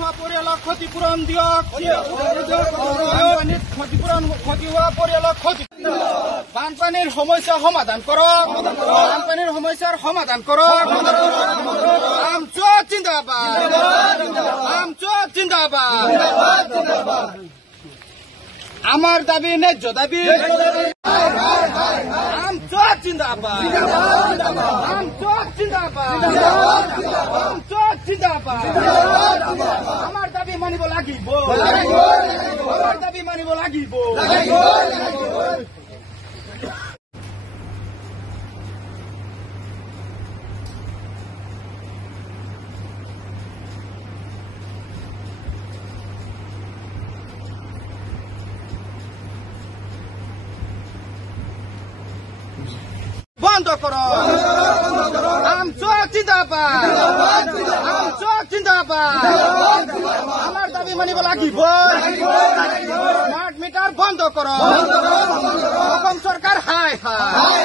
হোৱা পৰিয়ালক ক্ষতিপূৰণ দিয়ক। ক্ষতি হোৱা পৰিয়ালক ক্ষতি বানপানীৰ সমস্যা সমাধান কৰক। বানপানীৰ সমস্যাৰ সমাধান কৰক। আমচুৱাত জিন্দাবাদ। আমচুৱাত জিন্দাবাদ। আমাৰ দাবী ন্যায্য দাবী। আমচুৱাত জিন্দাবাদ। আমচুৱাত জিন্দাবাদ। আমচুৱাত জিন্দাবাদ। আমাৰ দাবী মানিব লাগিব। আমাৰ দাবী মানিব লাগিব। বন্ধ কৰো। আমচুৱাত জিন্দাবাদ। আমচুৱাত জিন্দাবাদ। আমার দাবি মানিব লাগিব। স্মার্ট মিটার বন্ধ করো। অসম সরকার হাই হাই।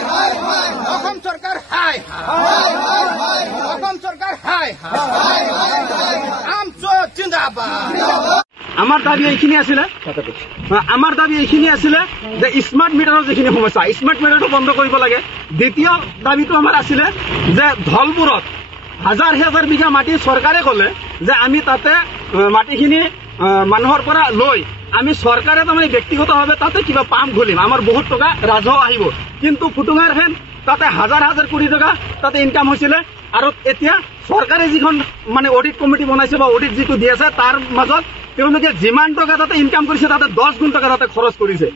অসম সরকার হাই হাই। অসম সরকার হাই হাই। আমচুৱাত জিন্দাবাদ। আমাৰ দাবি এইখিনি আছিলে। আমাৰ দাবি এইখিনি আছিলে যে স্মাৰ্ট মিটাৰৰ যিখিনি সমস্যা, স্মাৰ্ট মিটাৰটো বন্ধ কৰিব লাগে। দ্বিতীয় দাবিটো আমাৰ আছিলে যে ধলপুৰত হাজাৰ হাজাৰ বিঘা মাটি চৰকাৰে ক'লে যে আমি তাতে মাটিখিনি মানুহৰ পৰা লৈ আমি চৰকাৰে তাৰমানে ব্যক্তিগতভাৱে তাতে কিবা পাম্প খুলিম, আমাৰ বহুত টকা ৰাজহ আহিব। কিন্তু ফুটুঙাৰ হেন তাতে হাজাৰ হাজাৰ কোটি টকা তাতে ইনকাম হৈছিলে। আৰু এতিয়া চৰকাৰে যিখন মানে অডিট কমিটি বনাইছে বা অডিট যিটো দি আছে তাৰ মাজত তেওঁলোকে যিমান টকা তাতে ইনকাম কৰিছে তাতে 10 গুণ টকা তাতে খৰচ কৰিছে।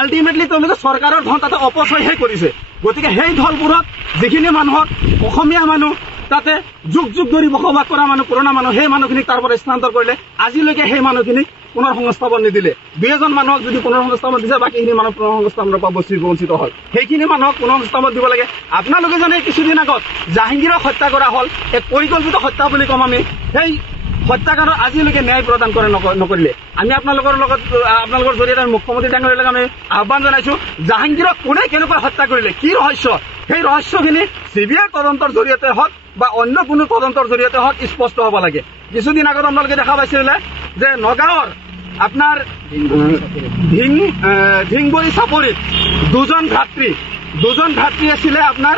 আল্টিমেটলি তেওঁলোকে চৰকাৰৰ ধন তাতে অপচয়হে কৰিছে। গতিকে সেই ধলপুৰত যিখিনি মানুহক অসমীয়া মানুহ তাতে যুগ যুগ ধৰি বসবাস কৰা মানুহ, পুৰণা মানুহ, সেই মানুহখিনিক তাৰ পৰা স্থানান্তৰ কৰিলে। আজিলৈকে সেই মানুহখিনিক পুনৰ সংস্থাপন নিদিলে। 2 মানুহক যদি পুনৰ সংস্থাপন দিছে, বাকীখিনি মানুহ পুনৰ সংস্থাপনৰ পৰা বঞ্চিত হ'ল। সেইখিনি মানুহক পুনৰ সংস্থাপন দিব লাগে। আপোনালোকে জানে কিছুদিন আগত জাহাংগীৰক হত্যা কৰা হ'ল, এক পৰিকল্পিত হত্যা বুলি ক'ম আমি। সেই হত্যাকাণ্ডৰ আজিলৈকে ন্যায় প্ৰদান নকৰিলে। আমি আপোনালোকৰ জৰিয়তে মুখ্যমন্ত্ৰী ডাঙৰীয়াক আমি আহ্বান জনাইছো, জাহাংগীৰক কোনে কেনেকৈ হত্যা কৰিলে, কি ৰহস্য, সেই ৰহস্যখিনি CBI তদন্তৰ জৰিয়তে হওক বা অন্য কোনো তদন্তৰ জৰিয়তে হওক স্পষ্ট হ'ব লাগে। কিছুদিন আগত আপোনালোকে দেখা পাইছিলে যে নগাঁৱৰ আপোনাৰ ধিংবৰী চাপৰিত দুজন ভাতৃ আছিলে আপোনাৰ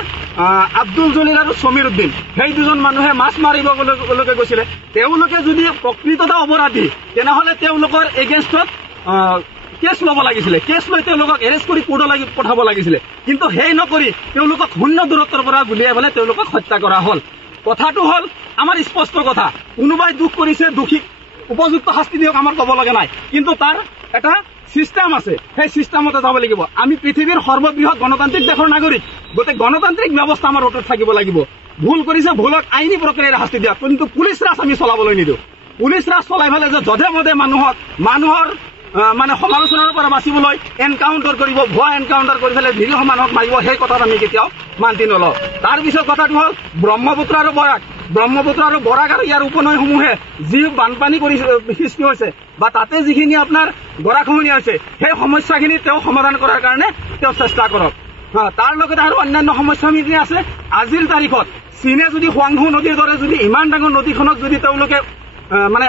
আব্দুল জলিল আৰু সমীৰ উদ্দিন। সেই 2জন মানুহে মাছ মাৰিবলৈ গৈছিলে। তেওঁলোকে যদি প্ৰকৃততে অপৰাধী তেনেহলে তেওঁলোকৰ এগেইনষ্টত কেছ ল'ব লাগিছিলে। কেছ লৈ তেওঁলোকক এৰেষ্ট কৰি কোৰ্টলৈ পঠাব লাগিছিলে। কিন্তু সেই নকৰি তেওঁলোকক শূন্য দূৰত্বৰ পৰা গুলিয়াই পেলাই তেওঁলোকক হত্যা কৰা হ'ল। কথাটো হ'ল আমাৰ স্পষ্ট কথা, কোনোবাই দুখ কৰিছে, দোষীক উপযুক্ত শাস্তি দিয়ক, আমাৰ ক'ব লগা নাই। কিন্তু তাৰ এটা চিষ্টেম আছে, সেই চিষ্টেমতে যাব লাগিব। আমি পৃথিৱীৰ সৰ্ববৃহৎ গণতান্ত্ৰিক দেশৰ নাগৰিক, গোটেই গণতান্ত্ৰিক ব্যৱস্থা আমাৰ অটুট থাকিব লাগিব। ভুল কৰিছে, ভুলক আইনী প্ৰক্ৰিয়াৰে শাস্তি দিয়ক। কিন্তু পুলিচ ৰাজ আমি চলাবলৈ নিদিওঁ। পুলিচ ৰাজ চলাই পেলাই যে যধে মধে মানুহৰ মানে সমালোচনাৰ পৰা বাচিবলৈ এনকাউণ্টাৰ কৰিব, ভুৱা এনকাউণ্টাৰ কৰি পেলাই নিৰীহ মানুহক মাৰিব, সেই কথাত আমি কেতিয়াও মান্তি নলওঁ। তাৰপিছত কথাটো হ'ল ব্ৰহ্মপুত্ৰ আৰু বৰাক আৰু ইয়াৰ উপনৈসমূহে যি বানপানী সৃষ্টি হৈছে বা তাতে যিখিনি আপোনাৰ গৰাখহনীয়া হৈছে, সেই সমস্যাখিনি তেওঁ সমাধান কৰাৰ কাৰণে তেওঁ চেষ্টা কৰক। তাৰ লগতে আৰু অন্যান্য সমস্যাখিনি আছে। আজিৰ তাৰিখত চীনে যদি হুৱাংহু নদীৰ দৰে যদি ইমান ডাঙৰ নদীখনক যদি তেওঁলোকে মানে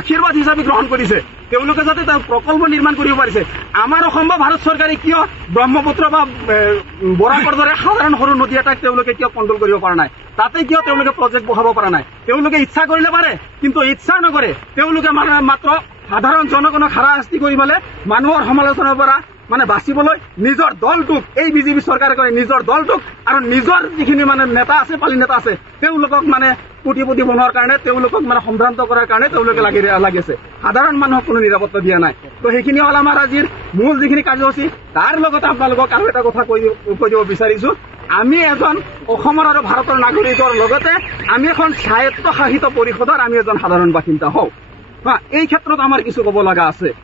আশীৰ্বাদ হিচাপে গ্ৰহণ কৰিছে, তেওঁলোকে যাতে তাৰ প্ৰকল্প নিৰ্মাণ কৰিব পাৰিছে, আমাৰ অসম বা ভাৰত চৰকাৰে কিয় ব্ৰহ্মপুত্ৰ বা বৰাকৰ দৰে সাধাৰণ সৰু নদী এটাক তেওঁলোকে কিয় কণ্ট্ৰল কৰিব পৰা নাই? তাতে কিয় তেওঁলোকে প্ৰজেক্ট বহাব পৰা নাই? তেওঁলোকে ইচ্ছা কৰিলে পাৰে, কিন্তু ইচ্ছা নকৰে। তেওঁলোকে মাত্ৰ সাধাৰণ জনগণক হাৰাশাস্তি কৰি পেলাই মানুহৰ সমালোচনাৰ পৰা মানে বাচিবলৈ নিজৰ দলটোক, এই বিজেপি চৰকাৰে কৰে নিজৰ দলটোক আৰু নিজৰ যিখিনি মানে নেতা আছে, পালি নেতা আছে, তেওঁলোকক মানে কোটিপতি বনোৱাৰ কাৰণে, তেওঁলোকক মানে সম্ভ্ৰান্ত কৰাৰ কাৰণে তেওঁলোকে লাগিছে। সাধাৰণ মানুহক কোনো নিৰাপত্তা দিয়া নাই। তো সেইখিনি হ'ল আমাৰ আজিৰ মূল যিখিনি কাৰ্যসূচী। তাৰ লগতে আপোনালোকক আৰু এটা কথা কৈ দিব বিচাৰিছো, আমি এজন অসমৰ আৰু ভাৰতৰ নাগৰিকৰ লগতে আমি এখন স্বায়ত্তশাসিত পৰিষদৰ আমি এজন সাধাৰণ বাসিন্দা হওঁ। এই ক্ষেত্ৰত আমাৰ কিছু ক'ব লগা আছে।